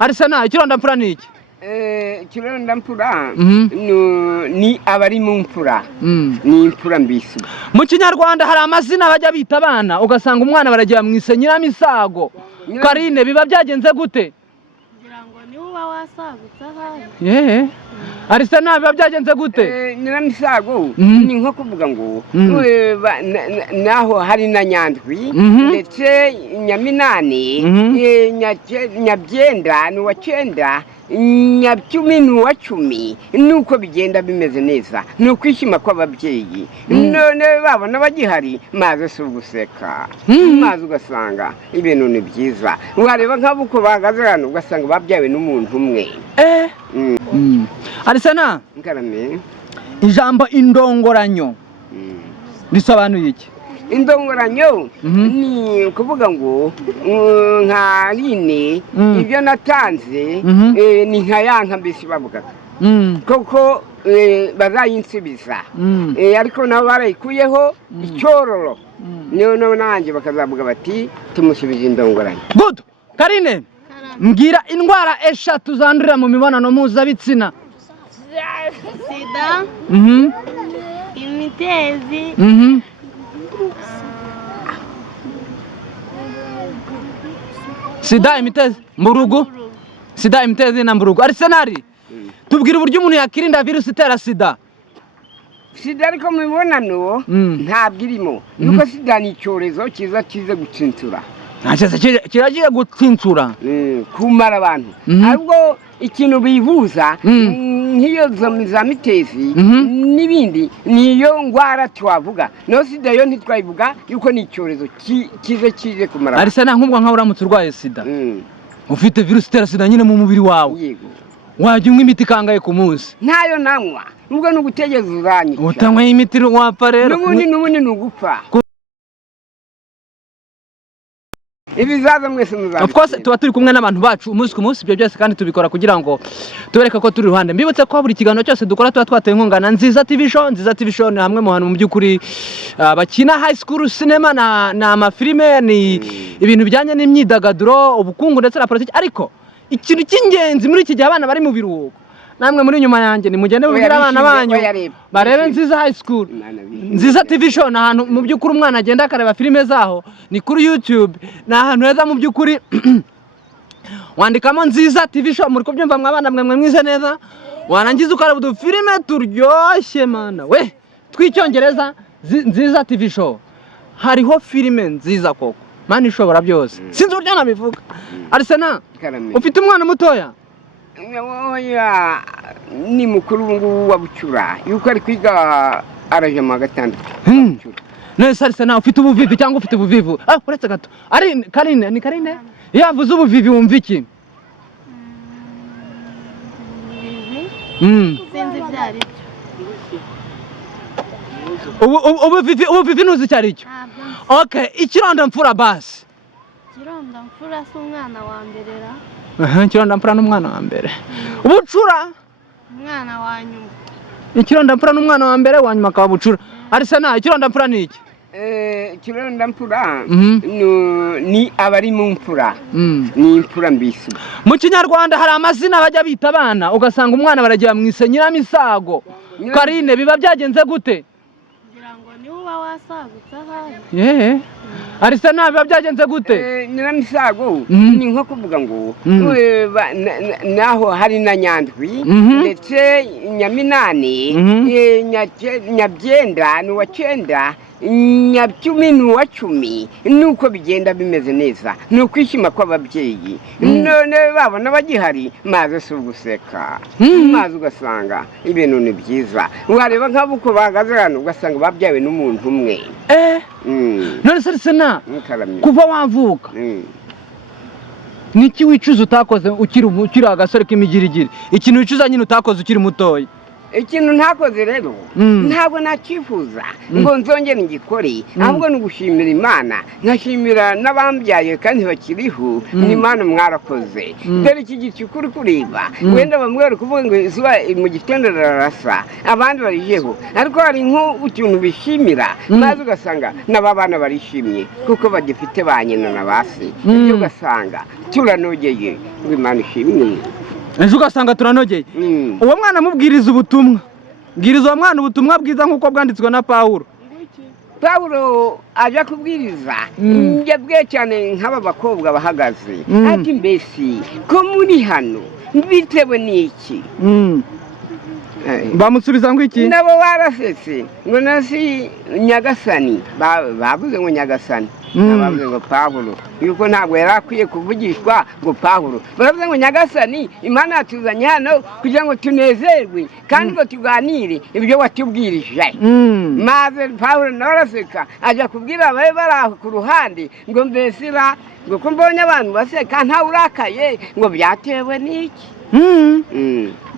Arisena ikirondampfura ni iki? Ikirondampfura ni abari mu mfura, ni imfura mbisi. Mu Kinyarwanda hari amazina bajya bita abana ugasanga umwana baragira mwise Nyiramisago. Karine biba byagenze gute? Kugira ngo ni uba wasagutse ahari. Yehe. Arisena biba byagenze gute? Nyiramisago ni nko kuvuga ngo naho hari na Nyandwi ndetse Nyaminani, Nyabyenda ni wa cyenda, Nyabyumi ni uwa 10. nuko bigenda bimeze neza, ni ukwishima kw'ababyeyi. None babona bagihari maze si uguseka, maze ugasanga ibintu ni byiza. Wareba nk'abuko bahagaze hano ugasanga babyawe n'umuntu umwe. Arisena ngarame ijambo indongoranyo bisobanuye iki? Indongoranyo ni kuvuga ngo nka Line ibyo natanze ni nka yanka mbisi bavuga koko bazayinsubiza, ariko nabo barayikuyeho icyororo, none nanjye bakazavuga bati tumusubije indongoranyo. Good. Karine mbwira indwara 3 zandurira mu mibonano mpuzabitsina. Sida, imitezi, Sida, imitezi, mburugu. Sida, imitezi na mburugu. Arisenari tubwira uburyo umuntu yakirinda virusi itera sida. Sida ariko mu mibonano ntabwo irimo, nuko sida ni icyorezo kiza kize gutsinsura. Kiragiye gutsinsura kumara abantu, ahubwo ikintu bivuza nk'iyo za mitezi n'ibindi niyo ngwara twavuga. No sida yo ntitwayivuga yuko ni icyorezo kize kumara. Arisena nk'ubwo nka uramutse urwaye sida, ufite virusi itera sida nyine mu mubiri wawe, wajya unywa imiti kangahe ku munsi? Ntayo nanywa, nubwo nugutegeza uzanyica. Utanywa imiti wapfa rero. N'ubundi nugupfa. Ibizaza mwese muzaza. Of course tuba turi kumwe n'abantu bacu umunsi ku munsi, ibyo byose kandi tubikora kugira ngo tubereke ko turi ruhande. Mbibutse ko buri kiganiro cyose dukora tuba twateye inkunga na Nziza TV Show. Nziza TV Show ni hamwe mu hantu mu by'ukuri bakina high school cinema na amafilime, ni ibintu bijyanye n'imyidagaduro, ubukungu ndetse na politiki. Ariko ikintu cy'ingenzi muri iki gihe abana bari mu biruhuko, namwe muri nyuma yanjye nimugende mubwira abana banyu barebe Nziza high school. Nziza TV Show na ahantu mu by'ukuri umwana agenda akareba filime zaho, ni kuri YouTube, na ahantu heza mu by'ukuri wandikamo Nziza TV Show muri kubyumva mwabana mwe mwize neza, warangiza ukareba udufilime turyoshye mana we twicyongereza. Nziza TV Show hariho filime nziza koko mani ishobora byose, sinzi uburyo nabivuga. Arisena ufite umwana mutoya? Oya, ni mukuru ngo wa Bucura yuko ari kwiga araje mu gatandatu. Nese Arisena ufite ubuvivi cyangwa ufite ubuvivu? Uretse gato ari Karine, ni Karine yavuze ubuvivi wumva iki? sinzi byari ubuvivi nuzi cyari cyo? Okay, ikirondampfura basi. Ikirondampfura si umwana wa mbere ra? Ikirondampfura n'umwana wa mbere. Ubucura umwana wa nyuma. Ikirondampfura n'umwana wa mbere, wa nyuma akaba bucura. Arisena ikirondampfura ni iki? Ikirondampfura ni abari mu mfura, ni imfura mbisi. Mu Kinyarwanda hari amazina bajya bita abana ugasanga umwana baragira mwise Nyiramisago. Karine biba byagenze gute? Kugira ngo ni uba wasagutse ahari. Yehe. Arisena biba byagenze gute? Nyiramisago ni nko kuvuga ngo naho hari na Nyandwi ndetse Nyaminani, Nyabyenda ni uwa 9, Nyabyumi ni uwa 10. nuko bigenda bimeze neza, ni ukwishima kw'ababyeyi. None babona bagihari maze si uguseka, maze ugasanga ibintu ni byiza. Wareba nk'abuko bahagaze hano ugasanga babyawe n'umuntu umwe. None Arisena kuva wavuka niki wicuza utakoze ukiri agasore k'imigirigiri? Ikintu wicuza nyine utakoze ukiri mutoya? ikintu ntakoze rero ntabwo nakifuza ngo nzongere ngikore ahubwo ni ugushimira Imana nkashimira n'abambyaye kandi bakiriho ni Imana mwarakoze dore iki gicu kuri kureba wenda bamwe bari kuvuga ngo izuba mu gitondo rirarasa abandi barijeho ariko hari nk'utuntu bishimira maze ugasanga n'abana barishimye kuko bagifite ba nyina na base ibyo ugasanga turanogeye ngo Imana ishimwe ejo ugasanga turanogeye uwo mwana mubwiriza ubutumwa bwiriza uwo mwana ubutumwa bwiza nk'uko bwanditswe na Pawulo aja kubwiriza njyabwe cyane nk'aba bakobwa bahagaze ati mbese ko muri hano bitewe n'iki bamusubiza ngo iki nabo barasetse ngo nasi Nyagasani bavuze ngo Nyagasani bavuze ngo Pawulo yuko ntabwo yari akwiye kuvugishwa ngo Pawulo baravuze ngo Nyagasani Imana yatuzanye hano kugira ngo tunezerwe kandi ngo tuganire ibyo watubwirije maze Pawulo nawe araseka ajya kubwira abaye bari aho ku ruhande ngo mbesira ngo ko mbonye abantu baseka ntawe urakaye ngo byatewe n'iki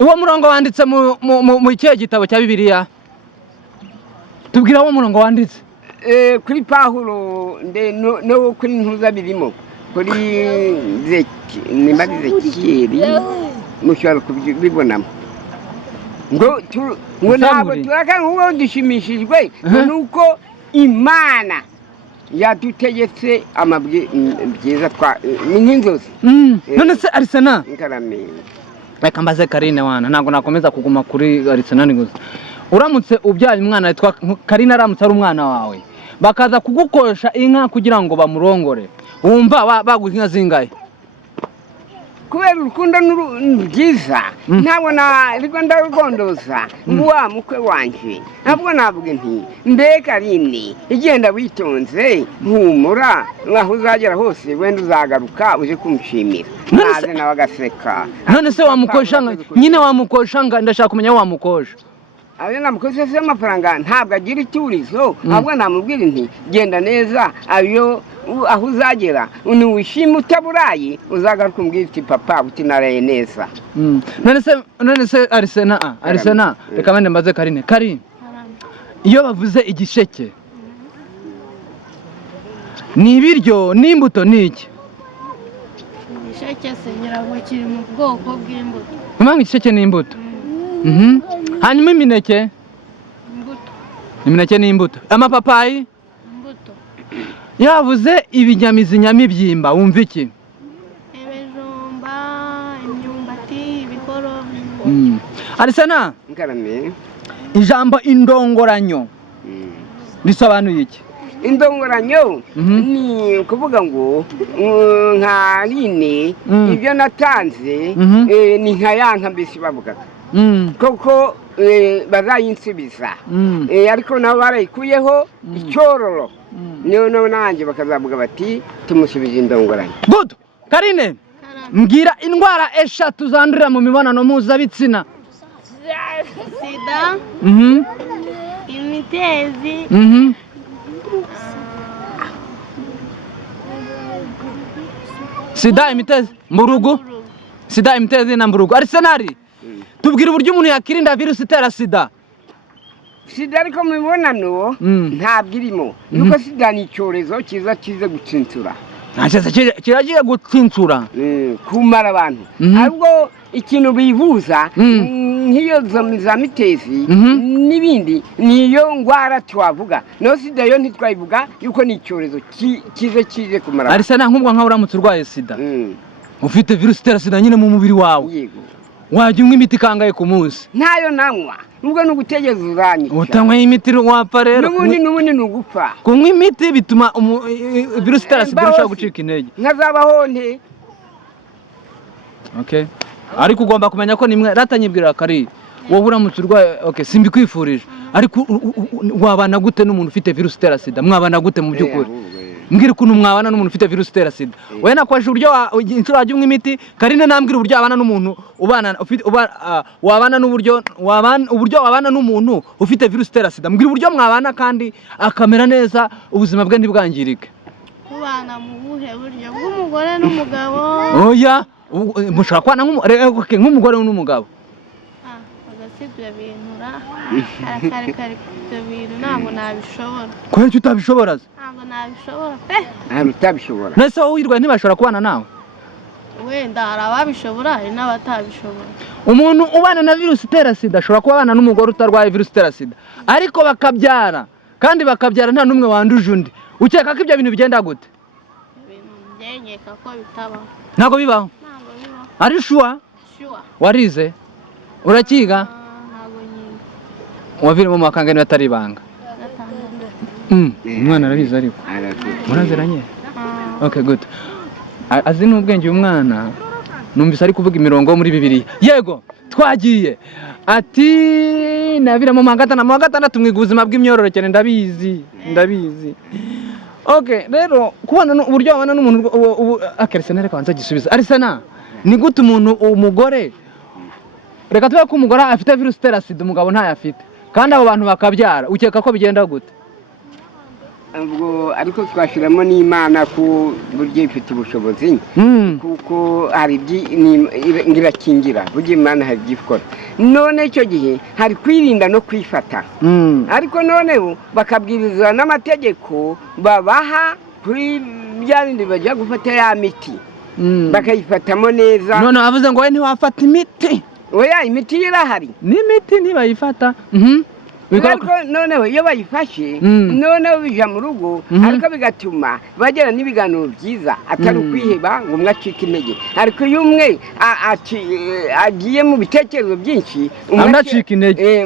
uwo murongo wanditse mu kihe gitabo cya Bibiliya tubwira uwo murongo wanditse kuri Pawulo no kuri ntuza birimo kuri Zekiyeli mushobora kubibonamo ngo ntabwo turaka nk'uwo dushimishijwe nuko Imana yadutegetse byiza nk'inzozi none se Arsena reka mbaze Karine wana ntabwo nakomeza kuguma kuri Arsena gusa uramutse ubyaye umwana yitwa Karine aramutse ari umwana wawe bakaza kugukosha inka kugira ngo bamurongore wumva baguha inka zingahe kubera urukundo rwiza ntabwo nariko ndarugondoza wa mukwe wanje ntabwo navuga nti mbe Karine igenda witonze humura aho uzagera hose wenda uzagaruka uje kumushimira naze nawe agaseka none se wamukoshanga nyine wamukoshanga ndashaka kumenya wamukosha ayo namukoze se amafaranga ntabwo agira iturizo ahubwo namubwira nti genda neza ayo aho uzagera wishima utaburaye uzagaruka umbwira uti papa uti naraye neza none se Arsena reka bende mbaze Karine iyo bavuze igisheke ni ibiryo n'imbuto n'iki igisheke se nyirango kiri mu bwoko bw'imbuto mpamvu igisheke n'imbuto hanyuma imineke n'imbuto amapapayi imbuto yavuze ibinyamizi nyamibyimba wumva iki ibijumba imyumbati ibikoro Arsena ijambo indongoranyo risobanuye iki indongoranyo ni ukuvuga ngo nka Rine ibyo natanze ni nka yanka mbese bavugaga koko bazayinsubiza ariko nabo barayikuyeho icyororo niyo nanjye bakazavuga bati tumusubije indongoranyo good Karine mbwira indwara eshatu zandurira mu mibonano mpuzabitsina sida imitezi sida imitezi mburugu sida imitezi na mburugu Arsenal tubwira uburyo umuntu yakirinda virusi itera sida ariko mu mibonano ntabwo irimo nuko sida ni icyorezo kiza kize gutsinsura kiragiye gutsinsura kumara abantu ahubwo ikintu bivuza nk'iyo za mitezi n'ibindi niyo ndwara twavuga no sida yo ntitwayivuga yuko ni icyorezo kize kumara Arsena nk'ubwo nkaho uramutse urwaye sida ufite virusi itera sida nyine mu mubiri wawe wajya unywa imiti kangahe ku munsi ntayo nanywa nubwo ni ugutegeza uzanyica utanywa imiti wapfa rero n'ubundi ni ugupfa kunywa imiti bituma virusi itera sida irushaho gucika intege nkazabaho nte ariko ugomba kumenya ko nimwe ratanyibwira Kari wowe uramutse urwaye simbikwifurije ariko wabana gute n'umuntu ufite virusi itera sida mwabana gute mu by'ukuri mbwira ukuntu mwabana n'umuntu ufite virusi itera sida we nakwasha uburyo inshuro wajya unywa imiti Karine nambwira uburyo wabana n'umuntu wabana n'uburyo wabana n'umuntu ufite virusi itera sida mbwira uburyo mwabana kandi akamera neza ubuzima bwe ntibwangirike kubana mu buhe buryo bw'umugore n'umugabo mushobora kubana nk'umugore n'umugabo ibyo bintu kare ibyo bintu ntabwo nabishobora. Kubera icyo utabishobora se? Ntabwo nabishobora pe. ntabwo utabishobora. Nese wowe wirwaye ntibashobora kubana nawe? Wenda hari ababishobora hari n'abatabishobora. Umuntu ubana na virusi itera sida ashobora kubana n'umugore utarwaye virusi itera sida ariko bakabyara kandi bakabyara nta n'umwe wanduje undi. Ukeka ko ibyo bintu bigenda gute? Ibintu byenyeka ko bitabaho. Ntabwo bibaho. Ntabwo bibaho. Ari sure? Sure. Warize? Urakiga? Ntabwo nyine. Waviremo mu makangani atari ibanga. Umwana arabizi ariko. Muraziranye? Okay, good. Azi n'ubwenge uyu mwana. Numvise ari kuvuga imirongo muri Bibiliya. Yego, twagiye. Ati naviramo mu gatandatu mwiga ubuzima bw'imyororokere ndabizi. Okay, rero kubana uburyo wabana n'umuntu Arsena reka wanza gisubiza. Arsena, ni gute umuntu umugore reka tuvuge ko umugore afite virusi itera sida umugabo ntayo afite kandi abo bantu bakabyara ukeka ko bigenda gute? ubwo ariko twashiramo n'Imana ku buryo ifite ubushobozi kuko hari ngirakingira buryo Imana hari byikora. None icyo gihe hari kwirinda no kwifata ariko noneho bakabwiriza n'amategeko babaha kuri bya bindi bajya gufata ya miti bakayifatamo neza. None avuze ngo we ntiwafata imiti. Oya, imiti irahari n'imiti ntibayifata. Ariko noneho iyo bayifashe noneho bija mu rugo ariko bigatuma bagera n'ibiganiro byiza atari ukwiheba ngo umwe acike intege. Ariko iyo umwe agiye mu bitekerezo byinshi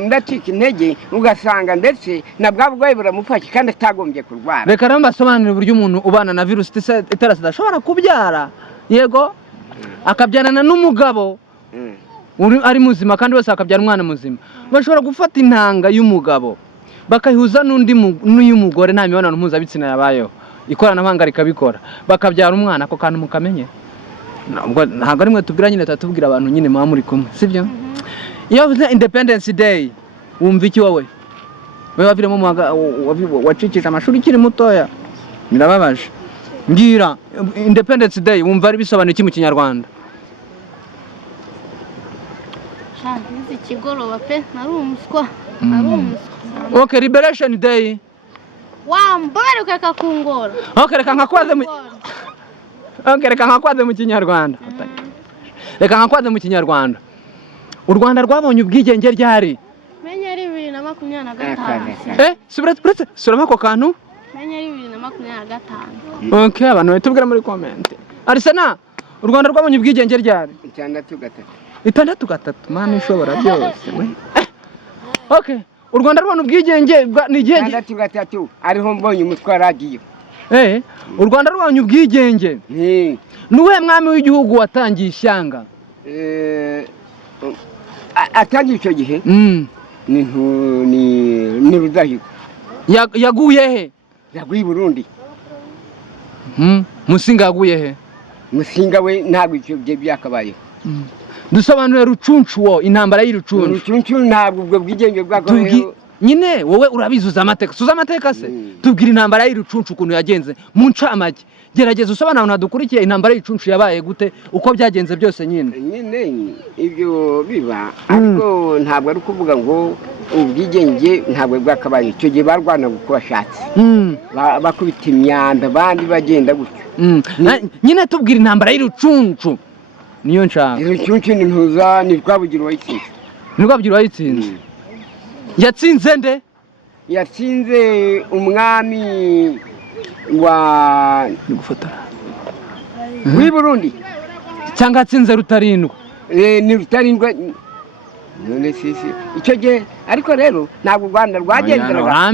ndacika intege ugasanga ndetse na bwa bwayo buramufashe kandi atagombye kurwara. Reka rero mbasobanurire uburyo umuntu ubana na virusi itera sida ashobora kubyara. Yego, akabyarana n'umugabo ari muzima kandi wese akabyara umwana muzima. Bashobora gufata intanga y'umugabo bakayihuza n'uy'umugore nta mibonano mpuzabitsina yabayeho, ikoranabuhanga rikabikora bakabyara umwana. Ako kantu mukamenye ntabwo rimwe tubwira nyine tatubwira abantu nyine muba muri kumwe, sibyo? Iyo uvuze Independence Day wumva iki wowe? Wewe waviremo wacikije amashuri ukiri mutoya, birababaje. Ngira Independence Day wumva ari bisobanuye iki mu Kinyarwanda? Nzi ikigoroba pe nari umuswa. Okay, Liberation Day. Wambare ukakungora. Okay, reka nkakwaze mu Kinyarwanda. Reka nkakwaze mu Kinyarwanda. U Rwanda rwabonye ubwigenge ryari? Menye ari 2025. Surama ko kantu? Menye ari 2025. Okay, abantu tubwira muri comment. Arsena, u Rwanda rwabonye ubwigenge ryari? 6 mani ishobora byose. Okay, u Rwanda rubona ubwigenge ni igihe 6 ariho mbonye umutwa radio. U Rwanda rubonye ubwigenge. Nuwe mwami w'igihugu watangiye ishyanga? Atangiye icyo gihe? Ni Rudahigwa. Yaguye he? Yaguye i Burundi. Musinga yaguye he? Musinga we ntabwo icyo bye byakabaye. Dusobanure Rucuncu wo intambara y'Irucuncu. Rucuncu ntabwo ubwo bwigenge bwakabaye. Nyine wowe urabizuza amateka. Suza amateka se? Tubwira intambara y'Irucuncu ukuntu yagenze. Mu ncamake. Gerageza usobanura abantu dukurikiye intambara y'Irucuncu yabaye gute uko byagenze byose nyine. Nyine ibyo biba ariko ntabwo ari kuvuga ngo ubwigenge ntabwo bwakabaye. Icyo gihe barwana uko bashatse. Bakubita imyanda bandi bagenda gutyo. Nyine tubwira intambara y'Irucuncu. Niyo nshaka. Irucuncu ni ntuza ni Rwabugiri wayitsinze. Ni Rwabugiri wayitsinze. Yatsinze nde? Yatsinze umwami wa gufotora w'i Burundi. Cyangwa atsinze Rutarindwa? Ni Rutarindwa. None sisi icyo gihe ariko rero ntabwo Rwanda rwagenderaga.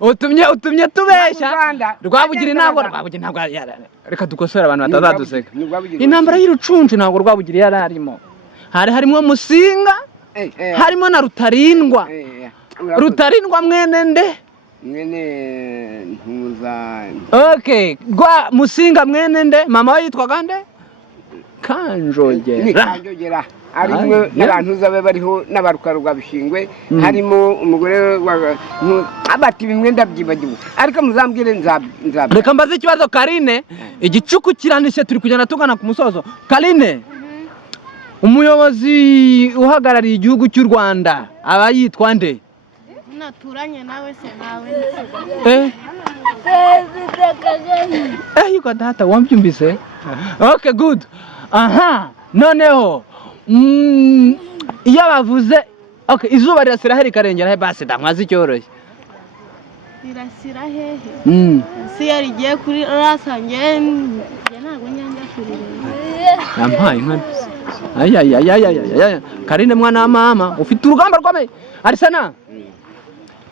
Utumye tubeshya. Rwabugiri ntabwo reka dukosora abantu batazaduseka. Intambara y'Irucuncu ntabwo Rwabugiri yararimo. Harimo Musinga, harimo na Rutarindwa. Rutarindwa mwene nde? Mwene ntuza. Okay, Musinga mwene nde? Mama we yitwaga nde? Kanjogera. Harimo n'abantu zabe bariho n'abarukarwa bishingwe, harimo umugore abati bimwe ndabyibagiwe ariko muzambwire nzab. Reka mbaze ikibazo Karine, igicuku kiranishe turi kujyana tugana ku musozo. Karine, umuyobozi uhagarariye igihugu cy'u Rwanda aba yitwa nde? Naturanye nawe se nawe. Yuko data wambyumvise? Okay, good. Aha, noneho iyo bavuze okay, izuba rirasira he rikarengera he basi damwazi cyoroshye. Rirasira hehe? Si yarigiye kuri rasange ntago nyanja kurireba. Yampaye nka aya Karine mwana wa mama ufite urugamba rwame. Arisana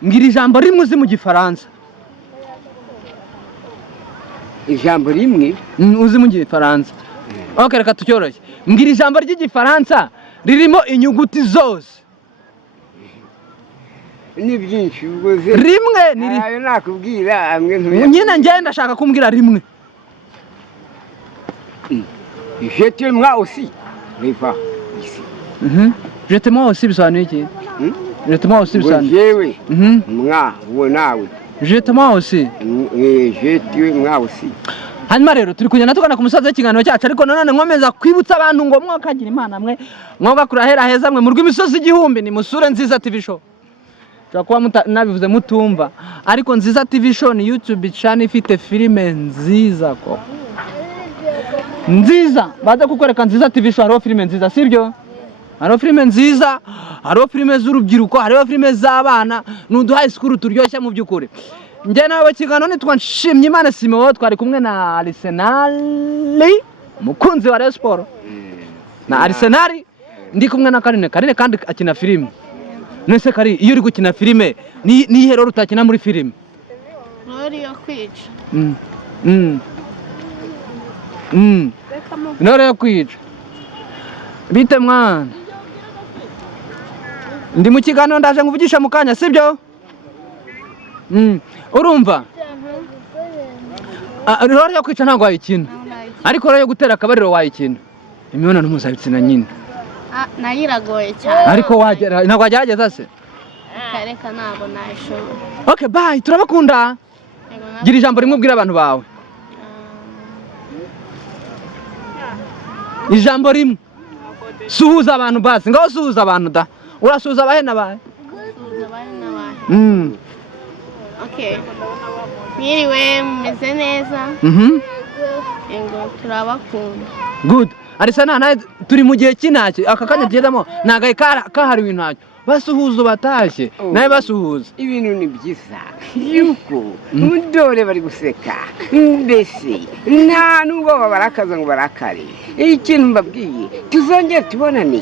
ngira ijambo rimwe uzi mu gifaransa. ijambo rimwe uzi mu gifaransa? Okay, reka tucyoroshye. Ngira ijambo ry'igifaransa ririmo inyuguti zose. Ni byinshi ubwo ze Rimwe ni ayo nakubwira amwe ntuya. nyine ngenda ndashaka kumbwira rimwe. Je t'aime aussi. Riva ici. Je t'aime aussi bisobanuye iki? Je t'aime aussi bisobanuye. Jewe. Mwa wo nawe. Je t'aime aussi. Je t'aime aussi. Hanyuma rero turi kugenda tugana ku musozi w'ikiganiro cyacu, ariko nanone nkomeza kwibutsa abantu ngo mwakagira imana mwe mwogakura hera heza mwe mu rw'imisozi igihumbi ni musure Nziza TV show. Kuba nabivuze mutumva, ariko Nziza TV show ni YouTube channel ifite filime nziza ko nziza. Baza kukwereka Nziza TV show hariho filime nziza, sibyo? Hariho filime nziza, hariho filime z'urubyiruko, hariho filime z'abana, n'udu high school turyoshye mu by'ukuri. Njye nawe kiganiro nitwa Nshimyimana Simeon, twari kumwe na Arsenal, umukunzi wa Rayon Sport na Arsenal, ndi kumwe na Karine kandi akina filime. Nese Kari, iyo uri gukina filime ni hero rutakina muri filime? Rori yo kwica. Nore yo kwica. Bite mwana? Ndi mu kiganiro ndaje nguvugisha mu kanya, sibyo? Urumva? Rori yo kwica ntabwo wayikina. Ariko rero yo gutera akabariro wayikina. Imibonano mpuzabitsina nyine. Nayiragoye cyane. Ariko wagera ntabwo wagerageza se? Kareka ntabwo nayishobora. Okay, bye. Turabakunda. Gira ijambo rimwe ubwira abantu bawe. Ijambo rimwe. Suhuza abantu basi. Ngaho suhuza abantu da. Urasuhuza abahena bawe? Suhuza abahena bawe. Okay. Mwiriwe mumeze neza. Ngo turabakunda. Good. Arisana nawe turi mu gihe cy'intacyo, aka kanya tugezemo nagaye kahariwe intacyo. Basuhuza batashye nawe basuhuza. Ibintu ni byiza yuko mudore bari guseka mbese nta nubwo barakaza ngo barakare. Ikintu mbabwiye tuzongera tubonane.